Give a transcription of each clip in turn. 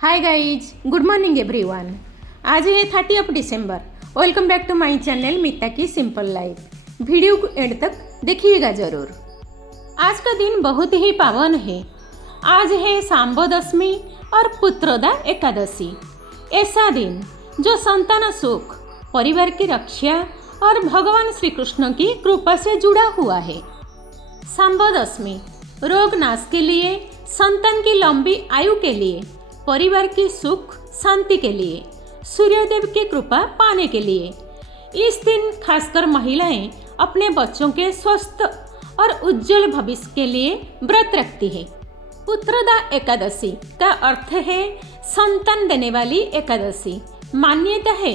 हाय guys, good morning everyone. आज है 30 दिसंबर। Welcome back to my channel Meeta की सिंपल लाइफ। वीडियो को एंड तक देखिएगा ज़रूर। आज का दिन बहुत ही पावन है। आज है सांबो दशमी और पुत्रोदा एकादशी। ऐसा दिन जो संतान सुख, परिवार की रक्षा और भगवान श्री कृष्ण की कृपा से जुड़ा हुआ है। सांबो दशमी रोग नाश के लिए, संतान की लंबी आयु के लिए, परिवार की सुख शांति के लिए, सूर्यदेव की कृपा पाने के लिए इस दिन खासकर महिलाएं अपने बच्चों के स्वस्थ और उज्जवल भविष्य के लिए व्रत रखती है। पुत्रदा एकादशी का अर्थ है संतान देने वाली एकादशी। मान्यता है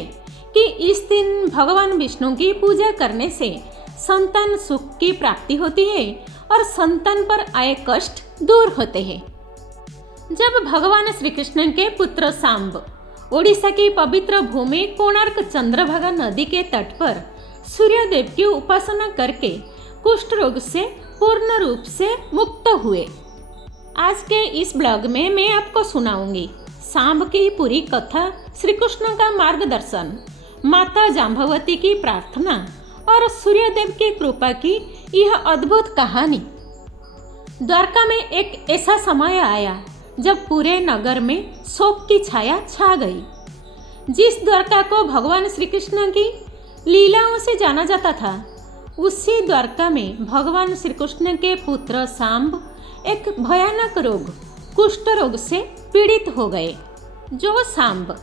कि इस दिन भगवान विष्णु की पूजा करने से संतान सुख की प्राप्ति होती है और संतान पर आए कष्ट दूर होते हैं। जब भगवान श्री कृष्ण के पुत्र सांब ओडिशा की पवित्र भूमि कोणार्क चंद्रभागा नदी के तट पर सूर्यदेव की उपासना करके कुष्ठ रोग से पूर्ण रूप से मुक्त हुए। आज के इस ब्लॉग में मैं आपको सुनाऊंगी सांब की पूरी कथा, श्री कृष्ण का मार्गदर्शन, माता जाम्बवती की प्रार्थना और सूर्यदेव की कृपा की यह अद्भुत कहानी। द्वारका में एक ऐसा समय आया जब पूरे नगर में शोक की छाया छा गई। जिस द्वारका को भगवान श्री कृष्ण की लीलाओं से जाना जाता था, उसी द्वारका में भगवान श्री कृष्ण के पुत्र सांब एक भयानक रोग, कुष्ठ रोग से पीड़ित हो गए। जो सांब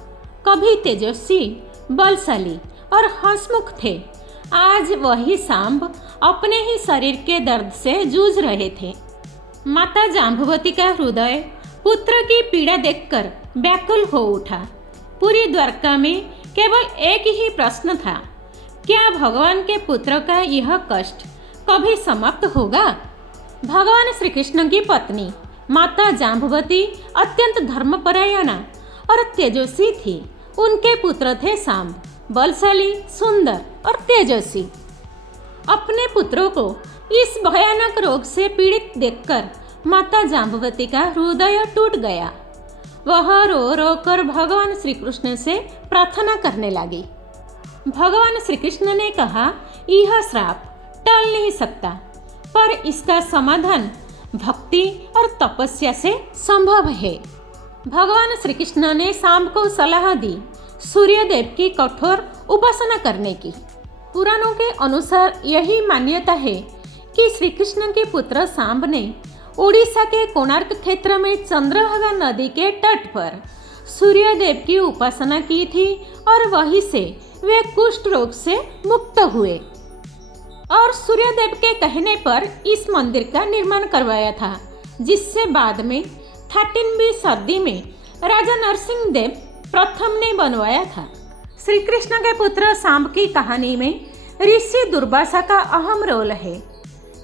कभी तेजस्वी, बलशाली और हंसमुख थे, आज वही सांब अपने ही शरीर के दर्द से जूझ रहे थे। माता जाम्बवती का हृदय पुत्र की पीड़ा देखकर व्याकुल हो उठा। पूरी द्वारका में केवल एक ही प्रश्न था, क्या भगवान के पुत्र का यह कष्ट कभी समाप्त होगा? भगवान श्री कृष्ण की पत्नी माता जाम्बवती अत्यंत धर्मपरायणा और तेजस्वी थी। उनके पुत्र थे सांब, बलशाली, सुंदर और तेजस्वी। अपने पुत्रों को इस भयानक रोग से पीड़ित देखकर माता जाम्बवती का हृदय टूट गया। वह रो रो कर भगवान श्री कृष्ण से प्रार्थना करने लगी। भगवान श्री कृष्ण ने कहा, यह श्राप टल नहीं सकता, पर इसका समाधान भक्ति और तपस्या से संभव है। भगवान श्री कृष्ण ने सांब को सलाह दी सूर्यदेव की कठोर उपासना करने की। पुराणों के अनुसार यही मान्यता है कि श्री कृष्ण के पुत्र सांब ने ओडिशा के कोणार्क क्षेत्र में चंद्रभागा नदी के तट पर सूर्यदेव की उपासना की थी और वहीं से वे कुष्ठ रोग से मुक्त हुए और सूर्यदेव के कहने पर इस मंदिर का निर्माण करवाया था, जिससे बाद में 13वीं सदी में राजा नरसिंह देव प्रथम ने बनवाया था। श्री कृष्ण के पुत्र सांब की कहानी में ऋषि दुर्वासा का अहम रोल है।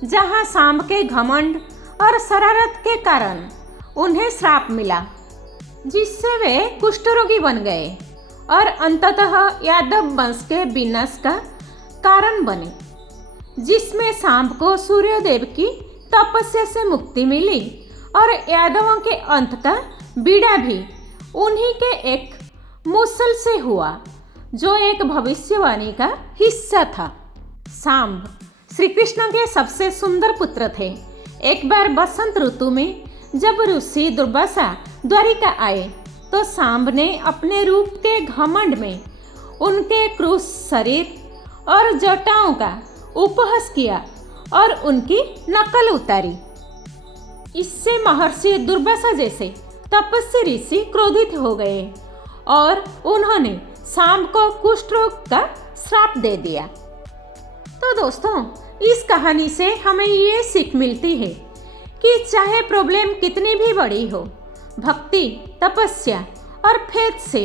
जहाँ सांब के घमंड और शरारत के कारण उन्हें श्राप मिला, जिससे वे कुष्ठरोगी बन गए और अंततः यादव वंश के विनाश का कारण बने, जिसमें सांब को सूर्यदेव की तपस्या से मुक्ति मिली और यादवों के अंत का बीड़ा भी उन्हीं के एक मुसल से हुआ, जो एक भविष्यवाणी का हिस्सा था। सांब श्री कृष्ण के सबसे सुंदर पुत्र थे। एक बार बसंत ऋतु में जब ऋषि दुर्वासा द्वारिका आए, तो सांब ने अपने रूप के घमंड में उनके क्रूर शरीर और जटाओं का उपहास किया और उनकी नकल उतारी। इससे महर्षि दुर्वासा जैसे तपस्वी ऋषि क्रोधित हो गए और उन्होंने सांब को कुष्ठ रोग का श्राप दे दिया। तो दोस्तों, इस कहानी से हमें ये सीख मिलती है कि चाहे प्रॉब्लम कितनी भी बड़ी हो, भक्ति, तपस्या और फेथ से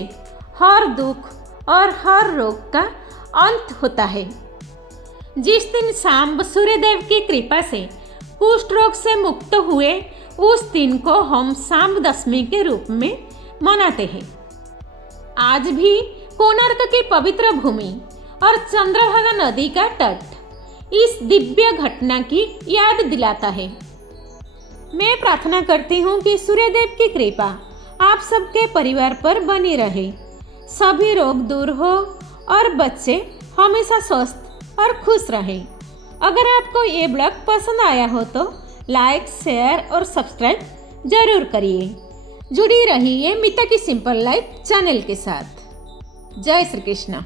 हर दुख और हर रोग का अंत होता है। जिस दिन सांब सूर्यदेव की कृपा से कुष्ठ रोग से मुक्त हुए, उस दिन को हम सांब दशमी के रूप में मनाते हैं। आज भी कोणार्क की पवित्र भूमि और चंद्रभागा नदी का तट इस दिव्य घटना की याद दिलाता है। मैं प्रार्थना करती हूँ कि सूर्यदेव की कृपा आप सबके परिवार पर बनी रहे, सभी रोग दूर हो और बच्चे हमेशा स्वस्थ और खुश रहें। अगर आपको ये ब्लॉग पसंद आया हो तो लाइक, शेयर और सब्सक्राइब जरूर करिए। जुड़ी रहिए मीता की सिंपल लाइफ चैनल के साथ। जय श्री कृष्ण।